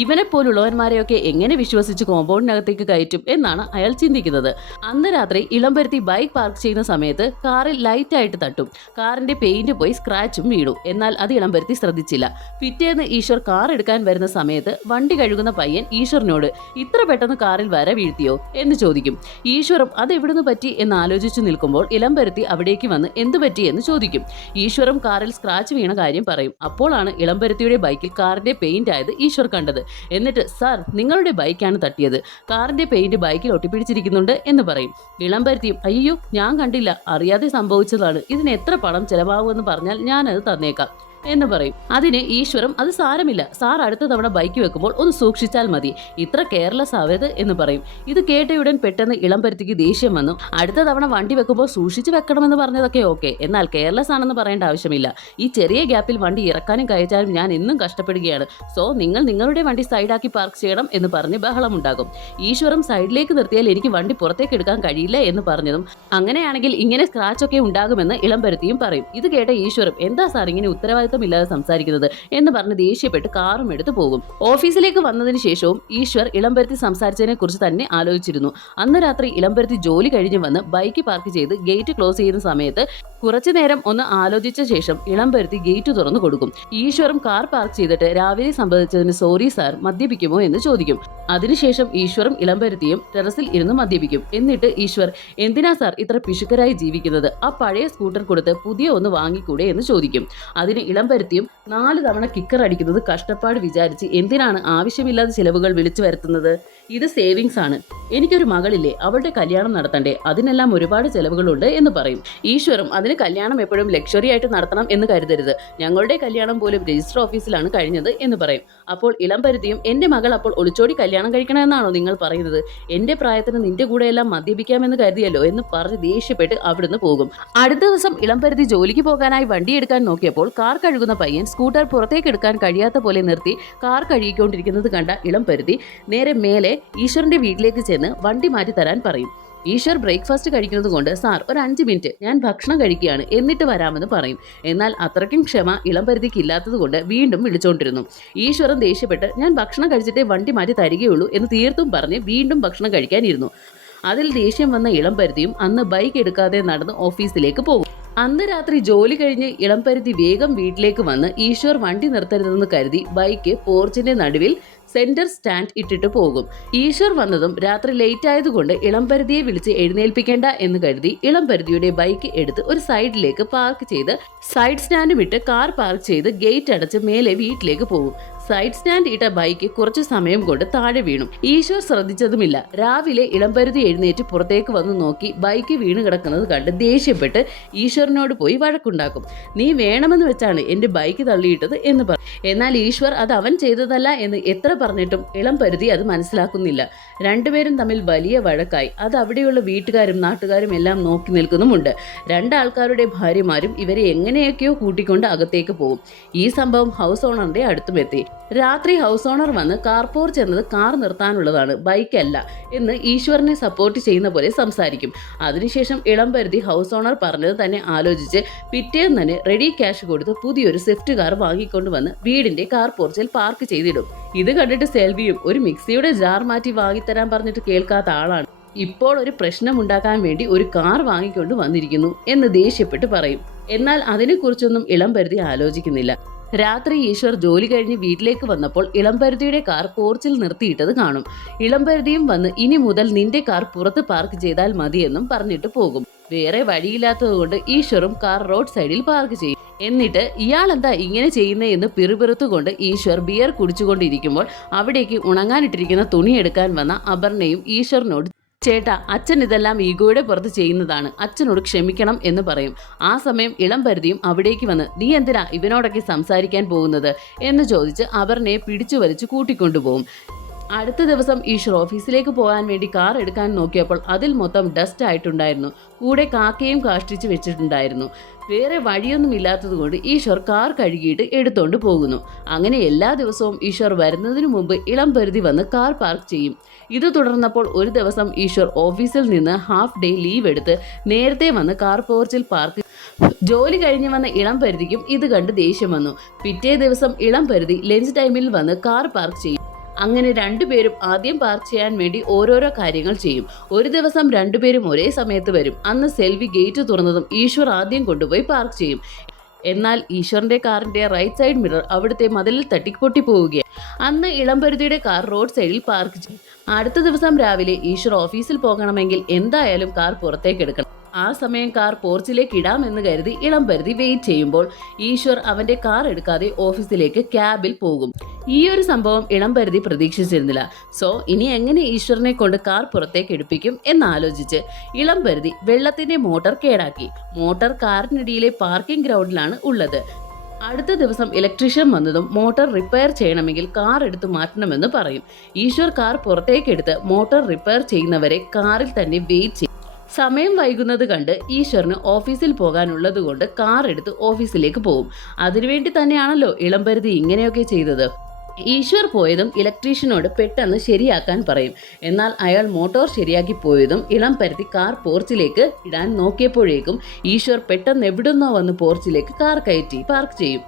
ഇവനെ പോലുള്ളവന്മാരെയൊക്കെ എങ്ങനെ വിശ്വസിച്ച് കോമ്പൗണ്ടിനകത്തേക്ക് കയറ്റും എന്നാണ് അയാൾ ചിന്തിക്കുന്നത്. അന്ന് രാത്രി ഇളംബരത്തി ബൈക്ക് പാർക്ക് ചെയ്യുന്ന സമയത്ത് കാറിൽ ലൈറ്റായിട്ട് തട്ടും. കാറിന്റെ പെയിന്റ് പോയി സ്ക്രാച്ചും വീണു. എന്നാൽ അത് ഇളംബരത്തി ശ്രദ്ധിച്ചില്ല. പിറ്റേന്ന് ഈശ്വർ കാർ എടുക്കാൻ വരുന്ന സമയത്ത് വണ്ടി കഴുകുന്ന പയ്യൻ ഈശ്വറിനോട് ഇത്ര പെട്ടെന്ന് കാറിൽ വര വീഴ്ത്തിയോ എന്ന് ചോദിക്കും. ഈശ്വറും അത് എവിടുന്ന് പറ്റി എന്ന് ആലോചിച്ചു നിൽക്കുമ്പോൾ ഇളംബരത്തി അവിടേക്ക് വന്ന് എന്തു പറ്റി എന്ന് ചോദിക്കും. ഈശ്വറും കാറിൽ സ്ക്രാച്ച് വീണ കാര്യം പറയും. അപ്പോഴാണ് ഇളംബരത്തിയുടെ ബൈക്കിൽ കാറിന്റെ പെയിന്റ് ആയത് ഈശ്വർ കണ്ടത്. എന്നിട്ട് സാർ, നിങ്ങളുടെ ബൈക്കാണ് തട്ടിയത്, കാറിന്റെ പെയിന്റ് ബൈക്കിൽ ഒട്ടിപ്പിടിച്ചിരിക്കുന്നുണ്ട് എന്ന് പറയും. ഇളംബരത്തിയും അയ്യോ ഞാൻ കണ്ടില്ല, അറിയാതെ സംഭവിച്ചതാണ്, ഇതിന് എത്ര പണം ചെലവാകുമെന്ന് പറഞ്ഞാൽ ഞാനത് തന്നേക്കാം എന്ന് പറയും. അതിന് ഈശ്വരം അത് സാരമില്ല സാർ, അടുത്ത തവണ ബൈക്ക് വെക്കുമ്പോൾ ഒന്ന് സൂക്ഷിച്ചാൽ മതി, ഇത്ര കെയർലെസ് ആവരുത് എന്ന് പറയും. ഇത് കേട്ടയുടൻ പെട്ടെന്ന് ഇളംബരത്തിക്ക് ദേഷ്യം വന്നു. അടുത്ത തവണ വണ്ടി വെക്കുമ്പോൾ സൂക്ഷിച്ച് വെക്കണമെന്ന് പറഞ്ഞതൊക്കെ ഓക്കെ, എന്നാൽ കെയർലെസ് ആണെന്ന് പറയേണ്ട ആവശ്യമില്ല. ഈ ചെറിയ ഗ്യാപ്പിൽ വണ്ടി ഇറക്കാനും കയറ്റാനും ഞാൻ എന്നും കഷ്ടപ്പെടുകയാണ്. സോ നിങ്ങൾ നിങ്ങളുടെ വണ്ടി സൈഡാക്കി പാർക്ക് ചെയ്യണം എന്ന് പറഞ്ഞ് ബഹളമുണ്ടാകും. ഈശ്വരം സൈഡിലേക്ക് നിർത്തിയാൽ എനിക്ക് വണ്ടി പുറത്തേക്ക് എടുക്കാൻ കഴിയില്ല എന്ന് പറഞ്ഞതും അങ്ങനെയാണെങ്കിൽ ഇങ്ങനെ സ്ക്രാച്ച് ഒക്കെ ഉണ്ടാകുമെന്ന് ഇളംബരത്തിയും പറയും. ഇത് കേട്ട ഈശ്വരം എന്താ സാർ ഇങ്ങനെ ഉത്തരവാദിത്തം ഇല്ലാതെ സംസാരിക്കുന്നത് എന്ന് പറഞ്ഞ് ദേഷ്യപ്പെട്ട് കാറും എടുത്ത് പോകും. ഓഫീസിലേക്ക് വന്നതിന് ശേഷവും ഈശ്വർ ഇളംബരത്തി സംസാരിച്ചതിനെ കുറിച്ച് തന്നെ ആലോചിച്ചിരുന്നു. അന്ന് രാത്രി ഇളംബരത്തി ജോലി കഴിഞ്ഞ് വന്ന് ബൈക്ക് പാർക്ക് ചെയ്ത് ഗേറ്റ് ക്ലോസ് ചെയ്യുന്ന സമയത്ത് കുറച്ചു നേരം ഒന്ന് ആലോചിച്ച ശേഷം ഇളംബരത്തി ഗേറ്റ് തുറന്നു കൊടുക്കും. ഈശ്വറും കാർ പാർക്ക് ചെയ്തിട്ട് രാവിലെ സംഭവിച്ചതിന് സോറി സാർ, മദ്യപിക്കുമോ എന്ന് ചോദിക്കും. അതിനുശേഷം ഈശ്വറും ഇളംബരത്തിയും ടെറസിൽ ഇരുന്ന് മദ്യപിക്കും. എന്നിട്ട് ഈശ്വർ എന്തിനാ സാർ ഇത്ര പിശുക്കരായി ജീവിക്കുന്നത്, ആ പഴയ സ്കൂട്ടർ കൊടുത്ത് പുതിയ ഒന്ന് വാങ്ങിക്കൂടെ എന്ന് ചോദിക്കും. അതിന് ഇളംബരത്തിയും 4 തവണ കിക്കർ അടിക്കുന്നത് കഷ്ടപ്പാട് വിചാരിച്ച് എന്തിനാണ് ആവശ്യമില്ലാത്ത ചിലവുകൾ വിളിച്ചു വരുത്തുന്നത്, ഇത് സേവിങ്സ് ആണ്, എനിക്കൊരു മകളില്ലേ, അവളുടെ കല്യാണം നടത്തണ്ടേ, അതിനെല്ലാം ഒരുപാട് ചെലവുകളുണ്ട് എന്ന് പറയും. ഈശ്വറും അതിന് കല്യാണം എപ്പോഴും ലക്ഷറി ആയിട്ട് നടത്തണം എന്ന് കരുതരുത്, ഞങ്ങളുടെ കല്യാണം പോലും രജിസ്റ്റർ ഓഫീസിലാണ് കഴിഞ്ഞത് എന്ന് പറയും. അപ്പോൾ ഇളംബരത്തിയും എന്റെ മകൾ അപ്പോൾ ഒളിച്ചോടി കല്യാണം കഴിക്കണമെന്നാണോ നിങ്ങൾ പറയുന്നത്, എന്റെ പ്രായത്തിന് നിന്റെ കൂടെ എല്ലാം മദ്യപിക്കാമെന്ന് കരുതിയല്ലോ എന്ന് പറഞ്ഞ് ദേഷ്യപ്പെട്ട് അവിടുന്ന് പോകും. അടുത്ത ദിവസം ഇളംബരത്തി ജോലിക്ക് പോകാനായി വണ്ടി എടുക്കാൻ നോക്കിയപ്പോൾ കാർ കഴുകുന്ന പയ്യൻ സ്കൂട്ടർ പുറത്തേക്ക് എടുക്കാൻ കഴിയാത്ത പോലെ നിർത്തി കാർ കഴുകിക്കൊണ്ടിരിക്കുന്നത് കണ്ട ഇളംബരത്തി നേരെ മേലെ ഈശ്വറിന്റെ വീട്ടിലേക്ക് ചെന്ന് വണ്ടി മാറ്റി തരാൻ പറയും. ഈശ്വർ ബ്രേക്ക്ഫാസ്റ്റ് കഴിക്കുന്നത് കൊണ്ട് സാർ ഒരു 5 മിനിറ്റ് ഞാൻ ഭക്ഷണം കഴിക്കുകയാണ് എന്നിട്ട് വരാമെന്ന് പറയും. എന്നാൽ അത്രയ്ക്കും ക്ഷമ ഇളംബരത്തിക്ക് ഇല്ലാത്തത് കൊണ്ട് വീണ്ടും വിളിച്ചുകൊണ്ടിരുന്നു. ഈശ്വരൻ ദേഷ്യപ്പെട്ട് ഞാൻ ഭക്ഷണം കഴിച്ചിട്ടേ വണ്ടി മാറ്റി തരികയുള്ളൂ എന്ന് തീർത്തും പറഞ്ഞ് വീണ്ടും ഭക്ഷണം കഴിക്കാനിരുന്നു. അതിൽ ദേഷ്യം വന്ന ഇളംപരുതിയും അന്ന് ബൈക്ക് എടുക്കാതെ നടന്ന് ഓഫീസിലേക്ക് പോകും. അന്ന് രാത്രി ജോലി കഴിഞ്ഞ് ഇളംപരുതി വേഗം വീട്ടിലേക്ക് വന്ന് ഈശ്വർ വണ്ടി നിർത്തരുതെന്ന് കരുതി ബൈക്ക് പോർച്ചിന്റെ നടുവിൽ സെന്റർ സ്റ്റാൻഡ് ഇട്ടിട്ട് പോകും. ഈശ്വർ വന്നതും രാത്രി ലേറ്റ് ആയതുകൊണ്ട് ഇളംപരുതിയെ വിളിച്ച് എഴുന്നേൽപ്പിക്കേണ്ട എന്ന് കരുതി ഇളംപരുതിയുടെ ബൈക്ക് എടുത്ത് ഒരു സൈഡിലേക്ക് പാർക്ക് ചെയ്ത് സൈഡ് സ്റ്റാൻഡും ഇട്ട് കാർ പാർക്ക് ചെയ്ത് ഗേറ്റ് അടച്ച് മേലെ വീട്ടിലേക്ക് പോകും. സൈഡ് സ്റ്റാൻഡ് ഇട്ട ബൈക്ക് കുറച്ചു സമയം കൊണ്ട് താഴെ വീണു. ഈശ്വർ ശ്രദ്ധിച്ചതുമില്ല. രാവിലെ ഇളംപരുതി എഴുന്നേറ്റ് പുറത്തേക്ക് വന്ന് നോക്കി ബൈക്ക് വീണ് കിടക്കുന്നത് കണ്ട് ദേഷ്യപ്പെട്ട് ഈശ്വറിനോട് പോയി വഴക്കുണ്ടാക്കും. നീ വേണമെന്ന് വെച്ചാണ് എന്റെ ബൈക്ക് തള്ളിയിട്ടത് എന്ന് പറയും. എന്നാൽ ഈശ്വർ അത് അവൻ ചെയ്തതല്ല എന്ന് എത്ര പറഞ്ഞിട്ടും ഇളംപരുതി അത് മനസ്സിലാക്കുന്നില്ല. രണ്ടുപേരും തമ്മിൽ വലിയ വഴക്കായി. അത് അവിടെയുള്ള വീട്ടുകാരും നാട്ടുകാരും എല്ലാം നോക്കി നിൽക്കുന്നുമുണ്ട്. രണ്ടാൾക്കാരുടെ ഭാര്യമാരും ഇവരെ എങ്ങനെയൊക്കെയോ കൂട്ടിക്കൊണ്ട് അകത്തേക്ക് പോകും. ഈ സംഭവം ഹൗസ് ഓണറിന്റെ അടുത്തും എത്തി. രാത്രി ഹൗസ് ഓണർ വന്ന് കാർ പോർച്ച് എന്നത് കാർ നിർത്താനുള്ളതാണ്, ബൈക്കല്ല എന്ന് ഈശ്വറിനെ സപ്പോർട്ട് ചെയ്യുന്ന പോലെ സംസാരിക്കും. അതിനുശേഷം ഇളംപരുതി ഹൗസ് ഓണർ പറഞ്ഞത് തന്നെ ആലോചിച്ച് പിറ്റേന്ന് തന്നെ റെഡി ക്യാഷ് കൊടുത്ത് പുതിയൊരു സ്വിഫ്റ്റ് കാർ വാങ്ങിക്കൊണ്ടുവന്ന് വീടിന്റെ കാർ പോർച്ചിൽ പാർക്ക് ചെയ്തിടും. ഇത് കണ്ടിട്ട് സെൽവിയും ഒരു മിക്സിയുടെ ജാർ മാറ്റി വാങ്ങിത്തരാൻ പറഞ്ഞിട്ട് കേൾക്കാത്ത ആളാണ്. ഇപ്പോൾ ഒരു പ്രശ്നമുണ്ടാക്കാൻ വേണ്ടി ഒരു കാർ വാങ്ങിക്കൊണ്ട് വന്നിരിക്കുന്നു എന്ന് ദേഷ്യപ്പെട്ട് പറയും. എന്നാൽ അതിനെക്കുറിച്ചൊന്നും ഇളംപരുതി ആലോചിക്കുന്നില്ല. രാത്രി ഈശ്വർ ജോലി കഴിഞ്ഞ് വീട്ടിലേക്ക് വന്നപ്പോൾ ഇളംപരുതിയുടെ കാർ പോർച്ചിൽ നിർത്തിയിട്ടത് കാണും. ഇളംപരുതിയും വന്ന് ഇനി മുതൽ നിന്റെ കാർ പുറത്ത് പാർക്ക് ചെയ്താൽ മതിയെന്നും പറഞ്ഞിട്ട് പോകും. വേറെ വഴിയില്ലാത്തതുകൊണ്ട് ഈശ്വറും കാർ റോഡ് സൈഡിൽ പാർക്ക് ചെയ്യും. എന്നിട്ട് ഇയാളെന്താ ഇങ്ങനെ ചെയ്യുന്നതെന്ന് പിറുപിറുത്തുകൊണ്ട് ഈശ്വർ ബിയർ കുടിച്ചുകൊണ്ടിരിക്കുമ്പോൾ അവിടേക്ക് ഉണങ്ങാനിട്ടിരിക്കുന്ന തുണി എടുക്കാൻ വന്ന അപർണയും ഈശ്വറിനോട് ചേട്ടാ, അച്ഛൻ ഇതെല്ലാം ഈഗോയുടെ പുറത്ത് ചെയ്യുന്നതാണ്, അച്ഛനോട് ക്ഷമിക്കണം എന്ന് പറയും. ആ സമയം ഇളംപരുതിയും അവിടേക്ക് വന്ന് നീ എന്തിനാ ഇവനോടൊക്കെ സംസാരിക്കാൻ പോകുന്നത് എന്ന് ചോദിച്ച് അപർണയെ പിടിച്ചു വലിച്ചു കൂട്ടിക്കൊണ്ടുപോകും. അടുത്ത ദിവസം ഈശ്വർ ഓഫീസിലേക്ക് പോകാൻ വേണ്ടി കാർ എടുക്കാൻ നോക്കിയപ്പോൾ അതിൽ മൊത്തം ഡസ്റ്റ് ആയിട്ടുണ്ടായിരുന്നു. കൂടെ കാക്കയും കാഷ്ടിച്ച് വെച്ചിട്ടുണ്ടായിരുന്നു. വേറെ വഴിയൊന്നും ഇല്ലാത്തതുകൊണ്ട് ഈശ്വർ കാർ കഴുകിയിട്ട് എടുത്തോണ്ട് പോകുന്നു. അങ്ങനെ എല്ലാ ദിവസവും ഈശ്വർ വരുന്നതിനു മുമ്പ് ഇളംപരുതി വന്ന് കാർ പാർക്ക് ചെയ്യും. ഇത് തുടർന്നപ്പോൾ ഒരു ദിവസം ഈശ്വർ ഓഫീസിൽ നിന്ന് ഹാഫ് ഡേ ലീവ് എടുത്ത് നേരത്തെ വന്ന് കാർ പോർച്ചിൽ പാർക്ക്. ജോലി കഴിഞ്ഞ് വന്ന ഇളംപരുതിക്കും ഇത് കണ്ട് ദേഷ്യം വന്നു. പിറ്റേ ദിവസം ഇളംപരുതി ലഞ്ച് ടൈമിൽ വന്ന് കാർ പാർക്ക് ചെയ്യും. അങ്ങനെ രണ്ടുപേരും ആദ്യം പാർക്ക് ചെയ്യാൻ വേണ്ടി ഓരോരോ കാര്യങ്ങൾ ചെയ്യും. ഒരു ദിവസം രണ്ടുപേരും ഒരേ സമയത്ത് വരും. അന്ന് സെൽവി ഗേറ്റ് തുറന്നതും ഈശ്വർ ആദ്യം കൊണ്ടുപോയി പാർക്ക് ചെയ്യും. എന്നാൽ ഈശ്വറിന്റെ കാറിന്റെ റൈറ്റ് സൈഡ് മിറർ അവിടുത്തെ മതിലിൽ തട്ടിപ്പൊട്ടി പോവുകയാണ്. അന്ന് ഇളംപരുതിയുടെ കാർ റോഡ് സൈഡിൽ പാർക്ക് ചെയ്യും. അടുത്ത ദിവസം രാവിലെ ഈശ്വർ ഓഫീസിൽ പോകണമെങ്കിൽ എന്തായാലും കാർ പുറത്തേക്ക് എടുക്കണം. ആ സമയം കാർ പോർച്ചിലേക്ക് ഇടാമെന്ന് കരുതി ഇളംപരുതി വെയിറ്റ് ചെയ്യുമ്പോൾ ഈശ്വർ അവന്റെ കാർ എടുക്കാതെ ഓഫീസിലേക്ക് ക്യാബിൽ പോകും. ഈ ഒരു സംഭവം ഇളംപരുതി പ്രതീക്ഷിച്ചിരുന്നില്ല. സോ ഇനി എങ്ങനെ ഈശ്വറിനെ കൊണ്ട് കാർ പുറത്തേക്ക് എടുപ്പിക്കും എന്നാലോചിച്ച് ഇളംപരുതി വെള്ളത്തിന്റെ മോട്ടോർ കേടാക്കി. മോട്ടോർ കാറിനിടയിലെ പാർക്കിംഗ് ഗ്രൗണ്ടിലാണ് ഉള്ളത്. അടുത്ത ദിവസം ഇലക്ട്രീഷ്യൻ വന്നതും മോട്ടോർ റിപ്പയർ ചെയ്യണമെങ്കിൽ കാർ എടുത്ത് മാറ്റണമെന്ന് പറയും. ഈശ്വർ കാർ പുറത്തേക്ക് എടുത്ത് മോട്ടോർ റിപ്പയർ ചെയ്യുന്നവരെ കാറിൽ തന്നെ വെയിറ്റ് ചെയ്യും. സമയം വൈകുന്നത് കണ്ട് ഈശ്വറിന് ഓഫീസിൽ പോകാനുള്ളത് കൊണ്ട് കാർ എടുത്ത് ഓഫീസിലേക്ക് പോകും. അതിനുവേണ്ടി തന്നെയാണല്ലോ ഇളംപരുതി ഇങ്ങനെയൊക്കെ ചെയ്തത്. ഈശ്വർ പോയതും ഇലക്ട്രീഷ്യനോട് പെട്ടെന്ന് ശരിയാക്കാൻ പറയും. എന്നാൽ അയാൾ മോട്ടോർ ശരിയാക്കി പോയതും ഇളംപരുതി കാർ പോർച്ചിലേക്ക് ഇടാൻ നോക്കിയപ്പോഴേക്കും ഈശ്വർ പെട്ടെന്ന് എവിടുന്നോ വന്ന് പോർച്ചിലേക്ക് കാർ കയറ്റി പാർക്ക് ചെയ്യും.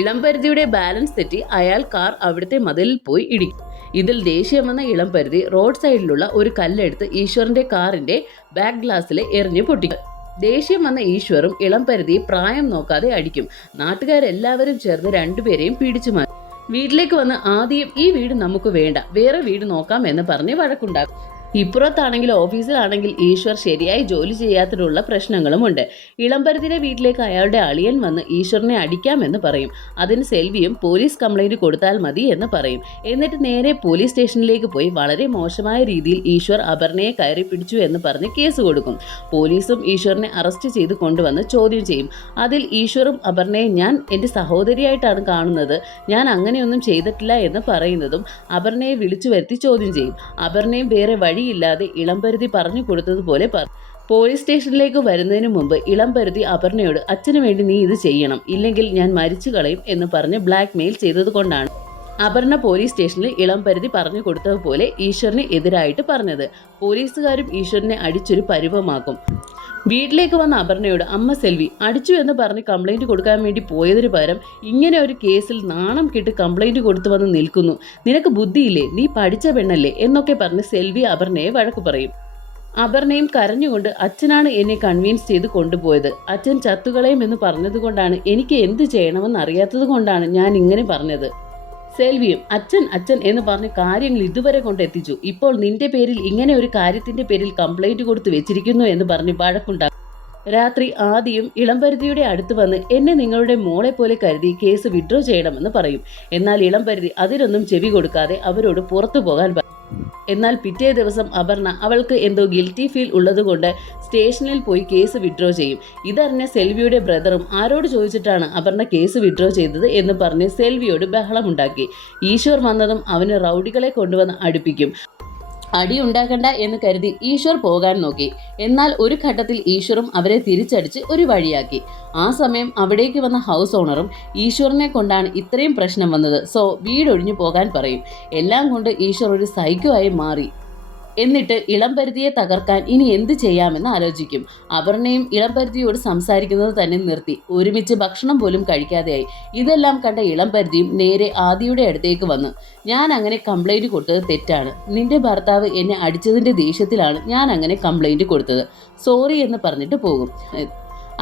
ഇളംപരുതിയുടെ ബാലൻസ് തെറ്റി അയാൾ കാർ അവിടുത്തെ മതിലിൽ പോയി ഇടിക്കും. ഇതിൽ ദേഷ്യം വന്ന ഇളംപരുതി റോഡ് സൈഡിലുള്ള ഒരു കല്ലെടുത്ത് ഈശ്വറിന്റെ കാറിന്റെ ബാക്ക് ഗ്ലാസ്സിൽ എറിഞ്ഞു പൊട്ടിക്കും. ദേഷ്യം വന്ന ഈശ്വറും ഇളംപരുതിയെ പ്രായം നോക്കാതെ അടിക്കും. നാട്ടുകാരെല്ലാവരും ചേർന്ന് രണ്ടുപേരെയും പിടിച്ചു മാറ്റും. വീട്ടിലേക്ക് വന്ന് ആദ്യം ഈ വീട് നമുക്ക് വേണ്ട, വേറെ വീട് നോക്കാം എന്ന് പറഞ്ഞ് വഴക്കുണ്ടാക്കും. ഇപ്പുറത്താണെങ്കിൽ ഓഫീസിലാണെങ്കിൽ ഈശ്വർ ശരിയായി ജോലി ചെയ്യാത്തതിനുള്ള പ്രശ്നങ്ങളുമുണ്ട്. ഇളംപരുതിയുടെ വീട്ടിലേക്ക് അയാളുടെ അളിയൻ വന്ന് ഈശ്വറിനെ അടിക്കാമെന്ന് പറയും. അതിന് സെൽവിയും പോലീസ് കംപ്ലൈന്റ് കൊടുത്താൽ മതി എന്ന് പറയും. എന്നിട്ട് നേരെ പോലീസ് സ്റ്റേഷനിലേക്ക് പോയി വളരെ മോശമായ രീതിയിൽ ഈശ്വർ അപർണയെ കയറി പിടിച്ചു എന്ന് പറഞ്ഞ് കേസ് കൊടുക്കും. പോലീസും ഈശ്വറിനെ അറസ്റ്റ് ചെയ്ത് കൊണ്ടുവന്ന് ചോദ്യം ചെയ്യും. അതിൽ ഈശ്വറും അപർണയെ ഞാൻ എൻ്റെ സഹോദരിയായിട്ടാണ് കാണുന്നത്, ഞാൻ അങ്ങനെയൊന്നും ചെയ്തിട്ടില്ല എന്ന് പറയുന്നതും അപർണയെ വിളിച്ചു വരുത്തി ചോദ്യം ചെയ്യും. അപർണയും വേറെ വഴിയില്ലാതെ ഇളംപരുതി പറഞ്ഞു കൊടുത്തതുപോലെ പോലീസ് സ്റ്റേഷനിലേക്ക് വരുന്നതിന് മുമ്പ് ഇളംപരുതി അപർണയോട് അച്ഛന് വേണ്ടി നീ ഇത് ചെയ്യണം, ഇല്ലെങ്കിൽ ഞാൻ മരിച്ചു കളയും എന്ന് പറഞ്ഞ് ബ്ലാക്ക് മെയിൽ ചെയ്തത് കൊണ്ടാണ് അപർണ പോലീസ് സ്റ്റേഷനിൽ ഇളംപരുതി പറഞ്ഞു കൊടുത്തതുപോലെ ഈശ്വറിന് എതിരായിട്ട് പറഞ്ഞത്. പോലീസുകാരും ഈശ്വറിനെ അടിച്ചൊരു പരുവമാക്കും. വീട്ടിലേക്ക് വന്ന അപർണയോട് അമ്മ സെൽവി അടിച്ചു എന്ന് പറഞ്ഞ് കംപ്ലൈന്റ് കൊടുക്കാൻ വേണ്ടി പോയതിന് പകരം ഇങ്ങനെ ഒരു കേസിൽ നാണം കെട്ട് കംപ്ലൈന്റ് കൊടുത്തു വന്ന് നിൽക്കുന്നു, നിനക്ക് ബുദ്ധിയില്ലേ, നീ പഠിച്ച പെണ്ണല്ലേ എന്നൊക്കെ പറഞ്ഞ് സെൽവി അപർണയെ വഴക്കു പറയും. അപർണയും കരഞ്ഞുകൊണ്ട് അച്ഛനാണ് എന്നെ കൺവിൻസ് ചെയ്ത് കൊണ്ടുപോയത്. അച്ഛൻ ചത്തുകളയും എന്ന് പറഞ്ഞതുകൊണ്ടാണ്, എനിക്ക് എന്ത് ചെയ്യണമെന്ന് അറിയാത്തത് കൊണ്ടാണ് ഞാൻ ഇങ്ങനെ പറഞ്ഞത്. സെൽവിയും അച്ഛൻ അച്ഛൻ എന്ന് പറഞ്ഞ് കാര്യങ്ങൾ ഇതുവരെ കൊണ്ടെത്തിച്ചു. ഇപ്പോൾ നിന്റെ പേരിൽ ഇങ്ങനെ ഒരു കാര്യത്തിന്റെ പേരിൽ കംപ്ലൈന്റ് കൊടുത്ത് വെച്ചിരിക്കുന്നു എന്ന് പറഞ്ഞ് വഴക്കുണ്ടാകും. രാത്രി ആദിയും ഇളംപരുതിയുടെ അടുത്ത് വന്ന് എന്നെ നിങ്ങളുടെ മോളെ പോലെ കരുതി കേസ് വിഡ്രോ ചെയ്യണമെന്ന് പറയും. എന്നാൽ ഇളംപരുതി അതിനൊന്നും ചെവി കൊടുക്കാതെ അവരോട് പുറത്തു പോകാൻ പറയും. എന്നാൽ പിറ്റേ ദിവസം അപർണ അവൾക്ക് എന്തോ ഗിൽറ്റി ഫീൽ ഉള്ളതുകൊണ്ട് സ്റ്റേഷനിൽ പോയി കേസ് വിഡ്രോ ചെയ്യും. ഇതറിഞ്ഞ സെൽവിയുടെ ബ്രദറും ആരോട് ചോദിച്ചിട്ടാണ് അപർണ കേസ് വിഡ്രോ ചെയ്തത് എന്ന് പറഞ്ഞ് സെൽവിയോട് ബഹളമുണ്ടാക്കി. ഈശ്വർ വന്നതും അവന് റൗഡികളെ കൊണ്ടുവന്ന് അടുപ്പിക്കും. അടി ഉണ്ടാക്കണ്ട എന്ന് കരുതി ഈശ്വർ പോകാൻ നോക്കി. എന്നാൽ ഒരു ഘട്ടത്തിൽ ഈശ്വറും അവരെ തിരിച്ചടിച്ച് ഒരു വഴിയാക്കി. ആ സമയം അവിടേക്ക് വന്ന ഹൗസ് ഓണറും ഈശ്വറിനെ കൊണ്ടാണ് ഇത്രയും പ്രശ്നം വന്നത്, സോ വീടൊഴിഞ്ഞു പോകാൻ പറയും. എല്ലാം കൊണ്ട് ഈശ്വർ ഒരു സൈക്കോ ആയി മാറി. എന്നിട്ട് ഇളംപരുതിയെ തകർക്കാൻ ഇനി എന്ത് ചെയ്യാമെന്ന് ആലോചിക്കും. അപർണയും ഇളംപരുതിയോട് സംസാരിക്കുന്നത് തന്നെ നിർത്തി. ഒരുമിച്ച് ഭക്ഷണം പോലും കഴിക്കാതെയായി. ഇതെല്ലാം കണ്ട ഇളംപരുതിയും നേരെ ആദിയുടെ അടുത്തേക്ക് വന്നു. ഞാൻ അങ്ങനെ കംപ്ലൈന്റ് കൊടുത്തത് തെറ്റാണ്. നിന്റെ ഭർത്താവ് എന്നെ അടിച്ചതിന്റെ ദേഷ്യത്തിലാണ് ഞാൻ അങ്ങനെ കംപ്ലൈന്റ് കൊടുത്തത്. സോറി എന്ന് പറഞ്ഞിട്ട് പോകും.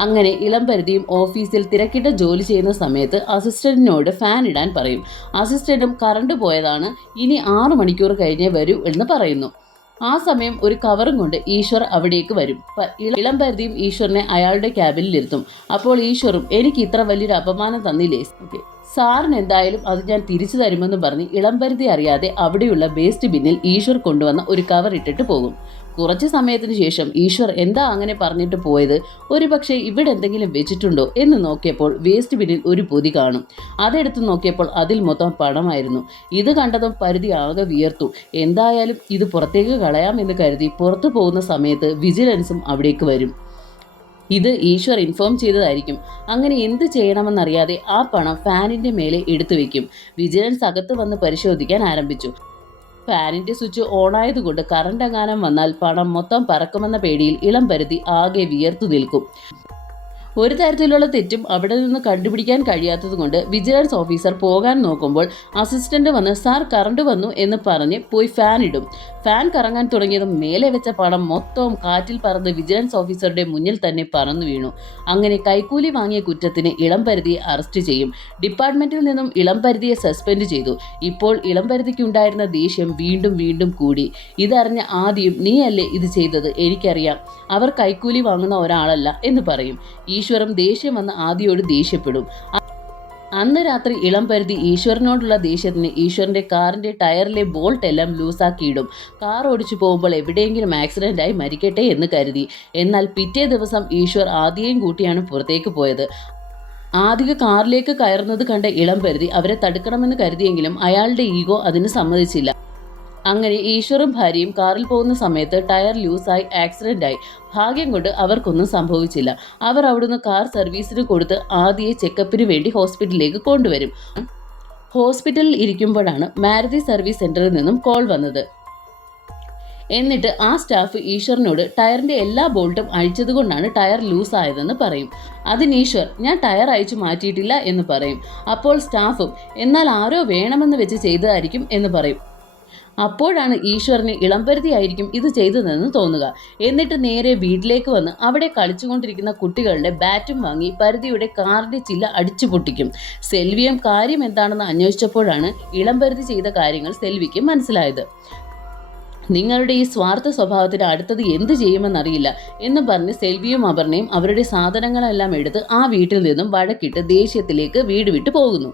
അങ്ങനെ ഇളംപരുതിയും ഓഫീസിൽ തിരക്കിട്ട ജോലി ചെയ്യുന്ന സമയത്ത് അസിസ്റ്റന്റിനോട് ഫാൻ ഇടാൻ പറയും. അസിസ്റ്റന്റും കറണ്ട് പോയതാണ്, ഇനി 6 മണിക്കൂർ കഴിഞ്ഞേ വരൂ എന്ന് പറയുന്നു. ആ സമയം ഒരു കവറും കൊണ്ട് ഈശ്വർ അവിടേക്ക് വരും. ഇളംപരുതിയും ഈശ്വറിനെ അയാളുടെ ക്യാബിനിൽ ഇരുത്തും. അപ്പോൾ ഈശ്വറും എനിക്ക് ഇത്ര വലിയൊരു അപമാനം തന്നില്ലേ, സാറിന് എന്തായാലും അത് ഞാൻ തിരിച്ചു തരുമെന്ന് പറഞ്ഞ് ഇളംപരുതി അറിയാതെ അവിടെയുള്ള വേസ്റ്റ് ബിന്നിൽ ഈശ്വർ കൊണ്ടുവന്ന ഒരു കവർ ഇട്ടിട്ട് പോകും. കുറച്ച് സമയത്തിന് ശേഷം ഈശ്വർ എന്താ അങ്ങനെ പറഞ്ഞിട്ട് പോയത്, ഒരുപക്ഷെ ഇവിടെ എന്തെങ്കിലും വെച്ചിട്ടുണ്ടോ എന്ന് നോക്കിയപ്പോൾ വേസ്റ്റ് ബിന്നിൽ ഒരു പൊതി കാണും. അതെടുത്ത് നോക്കിയപ്പോൾ അതിൽ മൊത്തം പണമായിരുന്നു. ഇത് കണ്ടതും പരുതി ആകെ വിയർത്തു. എന്തായാലും ഇത് പുറത്തേക്ക് കളയാമെന്ന് കരുതി പുറത്തു പോകുന്ന സമയത്ത് വിജിലൻസും അവിടേക്ക് വരും. ഇത് ഈശ്വർ ഇൻഫോം ചെയ്തതായിരിക്കും. അങ്ങനെ എന്ത് ചെയ്യണമെന്നറിയാതെ ആ പണം ഫാനിന്റെ മേലെ എടുത്തു വെക്കും. വിജിലൻസ് അകത്ത് വന്ന് പരിശോധിക്കാൻ ആരംഭിച്ചു. ഫാനിന്റെ സ്വിച്ച് ഓണായതുകൊണ്ട് കറണ്ട് എങ്ങാനും വന്നാൽ പണം മൊത്തം പറക്കുമെന്ന പേടിയിൽ ഇളംപരുതി ആകെ വിയർത്തു നിൽക്കും. ഒരു തരത്തിലുള്ള തെറ്റും അവിടെ നിന്ന് കണ്ടുപിടിക്കാൻ കഴിയാത്തതുകൊണ്ട് വിജിലൻസ് ഓഫീസർ പോകാൻ നോക്കുമ്പോൾ അസിസ്റ്റന്റ് വന്ന് സാർ കറണ്ട് വന്നു എന്ന് പറഞ്ഞ് പോയി ഫാൻ ഇടും. ഫാൻ കറങ്ങാൻ തുടങ്ങിയതും മേലെ വെച്ച പണം മൊത്തവും കാറ്റിൽ പറന്ന് വിജിലൻസ് ഓഫീസറുടെ മുന്നിൽ തന്നെ പറന്നു വീണു. അങ്ങനെ കൈക്കൂലി വാങ്ങിയ കുറ്റത്തിന് ഇളംപരുതിയെ അറസ്റ്റ് ചെയ്യും. ഡിപ്പാർട്ട്മെന്റിൽ നിന്നും ഇളംപരുതിയെ സസ്പെൻഡ് ചെയ്തു. ഇപ്പോൾ ഇളംപരുതിക്കുണ്ടായിരുന്ന ദേഷ്യം വീണ്ടും വീണ്ടും കൂടി. ഇതറിഞ്ഞ ആദ്യം നീയല്ലേ ഇത് ചെയ്തത്, എനിക്കറിയാം, അവർ കൈക്കൂലി വാങ്ങുന്ന ഒരാളല്ല എന്ന് പറയും. ഈശ്വറും ദേഷ്യം വന്ന് ആദിയോട് ദേഷ്യപ്പെടും. അന്ന് രാത്രി ഇളംപരുതി ഈശ്വരനോടുള്ള ദേഷ്യത്തിന് ഈശ്വറിന്റെ കാറിന്റെ ടയറിലെ ബോൾട്ട് എല്ലാം ലൂസാക്കിയിടും. കാർ ഓടിച്ചു പോകുമ്പോൾ എവിടെയെങ്കിലും ആക്സിഡന്റ് ആയി മരിക്കട്ടെ എന്ന് കരുതി. എന്നാൽ പിറ്റേ ദിവസം ഈശ്വർ ആദിയെയും കൂട്ടിയാണ് പുറത്തേക്ക് പോയത്. ആദിക കാറിലേക്ക് കയറുന്നത് കണ്ട ഇളംപരുതി അവരെ തടുക്കണമെന്ന് കരുതിയെങ്കിലും അയാളുടെ ഈഗോ അതിന് സമ്മതിച്ചില്ല. അങ്ങനെ ഈശ്വറും ഭാര്യയും കാറിൽ പോകുന്ന സമയത്ത് ടയർ ലൂസായി ആക്സിഡന്റായി. ഭാഗ്യം കൊണ്ട് അവർക്കൊന്നും സംഭവിച്ചില്ല. അവർ അവിടുന്ന് കാർ സർവീസിന് കൊടുത്ത് ആദിയെ ചെക്കപ്പിന് വേണ്ടി ഹോസ്പിറ്റലിലേക്ക് കൊണ്ടുവരും. ഹോസ്പിറ്റലിൽ ഇരിക്കുമ്പോഴാണ് മാരുതി സർവീസ് സെന്ററിൽ നിന്നും കോൾ വന്നത്. എന്നിട്ട് ആ സ്റ്റാഫ് ഈശ്വറിനോട് ടയറിന്റെ എല്ലാ ബോൾട്ടും അഴിച്ചതുകൊണ്ടാണ് ടയർ ലൂസ് ആയതെന്ന് പറയും. അതിന് ഈശ്വർ ഞാൻ ടയർ അയച്ചു മാറ്റിയിട്ടില്ല എന്ന് പറയും. അപ്പോൾ സ്റ്റാഫും എന്നാൽ ആരോ വേണമെന്ന് വെച്ച് ചെയ്തതായിരിക്കും എന്ന് പറയും. അപ്പോഴാണ് ഈശ്വറിന് ഇളംപരുതി ആയിരിക്കും ഇത് ചെയ്തതെന്ന് തോന്നുക. എന്നിട്ട് നേരെ വീട്ടിലേക്ക് വന്ന് അവിടെ കളിച്ചുകൊണ്ടിരിക്കുന്ന കുട്ടികളുടെ ബാറ്റും വാങ്ങി പരുതിയുടെ കാറിന്റെ ചില്ല അടിച്ചു പൊട്ടിക്കും. സെൽവിയും കാര്യം എന്താണെന്ന് അന്വേഷിച്ചപ്പോഴാണ് ഇളംപരുതി ചെയ്ത കാര്യങ്ങൾ സെൽവിക്ക് മനസ്സിലായത്. നിങ്ങളുടെ ഈ സ്വാർത്ഥ സ്വഭാവത്തിന് അടുത്തത് എന്ത് ചെയ്യുമെന്നറിയില്ല എന്ന് പറഞ്ഞ് സെൽവിയും അപർണയും അവരുടെ സാധനങ്ങളെല്ലാം എടുത്ത് ആ വീട്ടിൽ നിന്നും വഴക്കിട്ട് ദേഷ്യത്തിലേക്ക് വീട് വിട്ടു പോകുന്നു.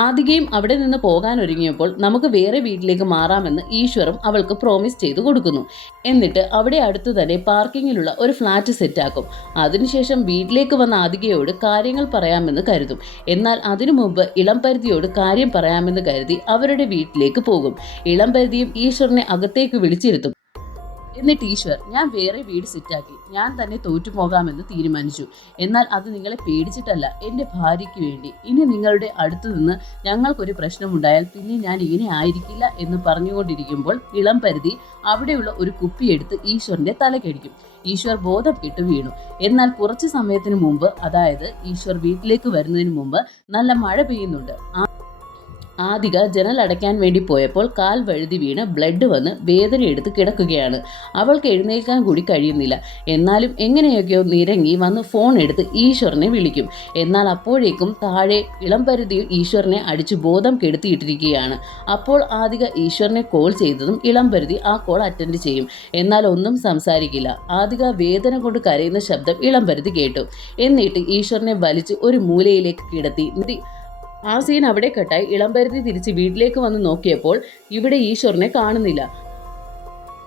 ആദികയും അവിടെ നിന്ന് പോകാൻ ഒരുങ്ങിയപ്പോൾ നമുക്ക് വേറെ വീട്ടിലേക്ക് മാറാമെന്ന് ഈശ്വറും അവൾക്ക് പ്രോമിസ് ചെയ്തു കൊടുക്കുന്നു. എന്നിട്ട് അവിടെ അടുത്തു തന്നെ പാർക്കിങ്ങിലുള്ള ഒരു ഫ്ലാറ്റ് സെറ്റാക്കും. അതിനുശേഷം വീട്ടിലേക്ക് വന്ന ആദികയോട് കാര്യങ്ങൾ പറയാമെന്ന് കരുതും. എന്നാൽ അതിനു മുമ്പ് ഇളംപരുതിയോട് കാര്യം പറയാമെന്ന് കരുതി അവരുടെ വീട്ടിലേക്ക് പോകും. ഇളംപരുതിയും ഈശ്വറിനെ അകത്തേക്ക് വിളിച്ചിരുത്തും. എന്നിട്ട് ഈശ്വർ ഞാൻ വേറെ വീട് സെറ്റാക്കി, ഞാൻ തന്നെ തോറ്റുപോകാമെന്ന് തീരുമാനിച്ചു. എന്നാൽ അത് നിങ്ങളെ പേടിച്ചിട്ടല്ല, എൻ്റെ ഭാര്യയ്ക്ക് വേണ്ടി. ഇനി നിങ്ങളുടെ അടുത്തു നിന്ന് ഞങ്ങൾക്കൊരു പ്രശ്നമുണ്ടായാൽ പിന്നെ ഞാൻ ഇങ്ങനെ ആയിരിക്കില്ല എന്ന് പറഞ്ഞുകൊണ്ടിരിക്കുമ്പോൾ ഇളംപരുതി അവിടെയുള്ള ഒരു കുപ്പിയെടുത്ത് ഈശ്വറിന്റെ തലക്കടിക്കും. ഈശ്വർ ബോധം കെട്ടു വീണു. എന്നാൽ കുറച്ച് സമയത്തിന് മുമ്പ്, അതായത് ഈശ്വർ വീട്ടിലേക്ക് വരുന്നതിന് മുമ്പ് നല്ല മഴ പെയ്യുന്നുണ്ട്. ആദിക ജനൽ അടയ്ക്കാൻ വേണ്ടി പോയപ്പോൾ കാൽ വഴുതി വീണ് ബ്ലഡ് വന്ന് വേദനയെടുത്ത് കിടക്കുകയാണ്. അവൾക്ക് എഴുന്നേൽക്കാൻ കൂടി കഴിയുന്നില്ല. എന്നാലും എങ്ങനെയൊക്കെയോ നിരങ്ങി വന്ന് ഫോൺ എടുത്ത് ഈശ്വറിനെ വിളിക്കും. എന്നാൽ അപ്പോഴേക്കും താഴെ ഇളംപരുതിയിൽ ഈശ്വറിനെ അടിച്ചു ബോധം കെടുത്തിയിട്ടിരിക്കുകയാണ്. അപ്പോൾ ആദിക ഈശ്വറിനെ കോൾ ചെയ്തതും ഇളംപരുതി ആ കോൾ അറ്റൻഡ് ചെയ്യും. എന്നാൽ ഒന്നും സംസാരിക്കില്ല. ആദിക വേദന കൊണ്ട് കരയുന്ന ശബ്ദം ഇളംപരുതി കേട്ടു. എന്നിട്ട് ഈശ്വറിനെ വലിച്ച് ഒരു മൂലയിലേക്ക് കിടത്തി. ആ സീൻ അവിടെ കട്ടായി. ഇളംപരുതി തിരിച്ച് വീട്ടിലേക്ക് വന്ന് നോക്കിയപ്പോൾ ഇവിടെ ഈശ്വറിനെ കാണുന്നില്ല.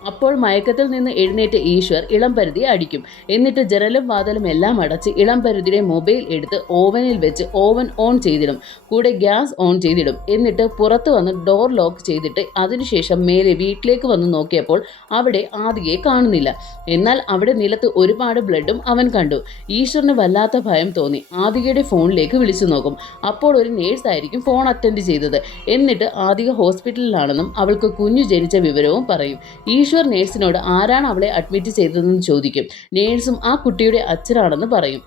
അപ്പോൾ മയക്കത്തിൽ നിന്ന് എഴുന്നേറ്റ ഈശ്വർ ഇളംപരുതിയെ അടിക്കും. എന്നിട്ട് ജനലും വാതിലും എല്ലാം അടച്ച് ഇളംപരുതിയുടെ മൊബൈൽ എടുത്ത് ഓവനിൽ വെച്ച് ഓവൻ ഓൺ ചെയ്തിടും. കൂടെ ഗ്യാസ് ഓൺ ചെയ്തിടും. എന്നിട്ട് പുറത്ത് വന്ന് ഡോർ ലോക്ക് ചെയ്തിട്ട് അതിനുശേഷം മേലെ വീട്ടിലേക്ക് വന്ന് നോക്കിയപ്പോൾ അവിടെ ആദികയെ കാണുന്നില്ല. എന്നാൽ അവിടെ നിലത്ത് ഒരുപാട് ബ്ലഡും അവൻ കണ്ടു. ഈശ്വറിന് വല്ലാത്ത ഭയം തോന്നി. ആദികയുടെ ഫോണിലേക്ക് വിളിച്ചു നോക്കും. അപ്പോൾ ഒരു നേഴ്സ് ആയിരിക്കും ഫോൺ അറ്റൻഡ് ചെയ്തത്. എന്നിട്ട് ആദിക ഹോസ്പിറ്റലിലാണെന്നും അവൾക്ക് കുഞ്ഞു ജനിച്ച വിവരവും പറയും. ഈശ്വർ നേഴ്സിനോട് ആരാണ് അവളെ അഡ്മിറ്റ് ചെയ്തതെന്ന് ചോദിക്കും. നേഴ്സും ആ കുട്ടിയുടെ അച്ഛനാണെന്ന് പറയും.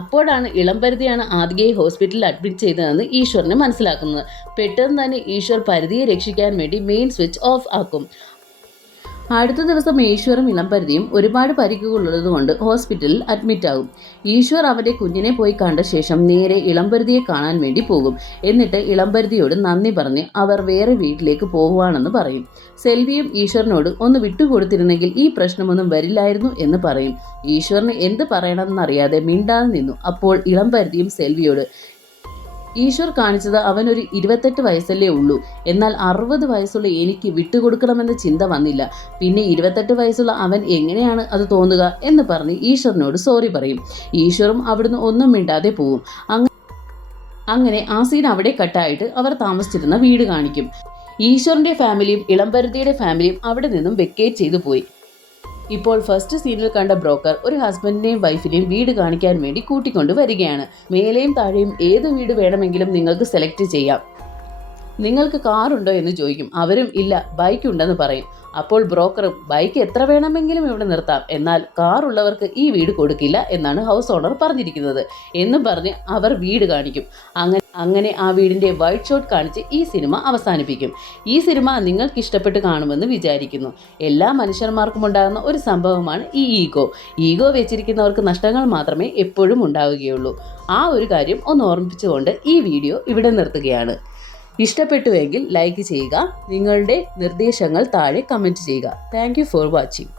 അപ്പോഴാണ് ഇളംപരുതിയാണ് ആദികയെ ഹോസ്പിറ്റലിൽ അഡ്മിറ്റ് ചെയ്തതെന്ന് ഈശ്വറിന് മനസ്സിലാക്കുന്നത്. പെട്ടെന്ന് തന്നെ ഈശ്വർ പരിധിയെ രക്ഷിക്കാൻ വേണ്ടി മെയിൻ സ്വിച്ച് ഓഫ് ആക്കും. അടുത്ത ദിവസം ഈശ്വറും ഇളംപരുതിയും ഒരുപാട് പരിക്കുകളുള്ളതുകൊണ്ട് ഹോസ്പിറ്റലിൽ അഡ്മിറ്റ് ആകും. ഈശ്വർ അവൻ്റെ കുഞ്ഞിനെ പോയി കണ്ട ശേഷം നേരെ ഇളംപരുതിയെ കാണാൻ വേണ്ടി പോകും. എന്നിട്ട് ഇളംപരുതിയോട് നന്ദി പറഞ്ഞ് അവർ വേറെ വീട്ടിലേക്ക് പോകുവാണെന്ന് പറയും. സെൽവിയും ഈശ്വറിനോട് ഒന്ന് വിട്ടുകൊടുത്തിരുന്നെങ്കിൽ ഈ പ്രശ്നമൊന്നും വരില്ലായിരുന്നു എന്ന് പറയും. ഈശ്വറിന് എന്ത് പറയണമെന്നറിയാതെ മിണ്ടാതെ നിന്നു. അപ്പോൾ ഇളംപരുതിയും സെൽവിയോട് ഈശ്വർ കാണിച്ചത് അവനൊരു 28 വയസ്സല്ലേ ഉള്ളൂ, എന്നാൽ 60 വയസ്സുള്ള എനിക്ക് വിട്ടുകൊടുക്കണമെന്ന ചിന്ത വന്നില്ല. പിന്നെ 28 വയസ്സുള്ള അവൻ എങ്ങനെയാണ് അത് തോന്നുക എന്ന് പറഞ്ഞ് ഈശ്വറിനോട് സോറി പറയും. ഈശ്വറും അവിടുന്ന് ഒന്നും മിണ്ടാതെ പോവും. അങ്ങനെ ആ സീൻ അവിടെ കട്ടായിട്ട് അവർ താമസിച്ചിരുന്ന വീട് കാണിക്കും. ഈശ്വറിന്റെ ഫാമിലിയും ഇളംപരുതിയുടെ ഫാമിലിയും അവിടെ നിന്നും വെക്കേറ്റ് ചെയ്തു പോയി. ഇപ്പോൾ ഫസ്റ്റ് സീനിൽ കണ്ട ബ്രോക്കർ ഒരു ഹസ്ബൻഡിനെയും വൈഫിനെയും വീട് കാണിക്കാൻ വേണ്ടി കൂട്ടിക്കൊണ്ട് വരികയാണ്. മേലെയും താഴെയും ഏത് വീട് വേണമെങ്കിലും നിങ്ങൾക്ക് സെലക്ട് ചെയ്യാം. നിങ്ങൾക്ക് കാറുണ്ടോ എന്ന് ചോദിക്കും. അവരും ഇല്ല, ബൈക്ക് ഉണ്ടെന്ന് പറയും. അപ്പോൾ ബ്രോക്കറും ബൈക്ക് എത്ര വേണമെങ്കിലും ഇവിടെ നിർത്താം, എന്നാൽ കാർ ഉള്ളവർക്ക് ഈ വീട് കൊടുക്കില്ല എന്നാണ് ഹൗസ് ഓണർ പറഞ്ഞിരിക്കുന്നത് എന്ന് പറഞ്ഞ് അവർ വീട് കാണിക്കും. അങ്ങനെ ആ വീടിൻ്റെ വൈറ്റ് ഷോട്ട് കാണിച്ച് ഈ സിനിമ അവസാനിപ്പിക്കും. ഈ സിനിമ നിങ്ങൾക്ക് ഇഷ്ടപ്പെട്ട് കാണുമെന്ന് വിചാരിക്കുന്നു. എല്ലാ മനുഷ്യന്മാർക്കും ഉണ്ടാകുന്ന ഒരു സംഭവമാണ് ഈ ഈഗോ വെച്ചിരിക്കുന്നവർക്ക് നഷ്ടങ്ങൾ മാത്രമേ എപ്പോഴും ഉണ്ടാവുകയുള്ളൂ. ആ ഒരു കാര്യം ഒന്ന് ഓർമ്മിപ്പിച്ചുകൊണ്ട് ഈ വീഡിയോ ഇവിടെ നിർത്തുകയാണ്. ഇഷ്ടപ്പെട്ടുവെങ്കിൽ ലൈക്ക് ചെയ്യുക. നിങ്ങളുടെ നിർദ്ദേശങ്ങൾ താഴെ കമൻറ്റ് ചെയ്യുക. Thank you for watching.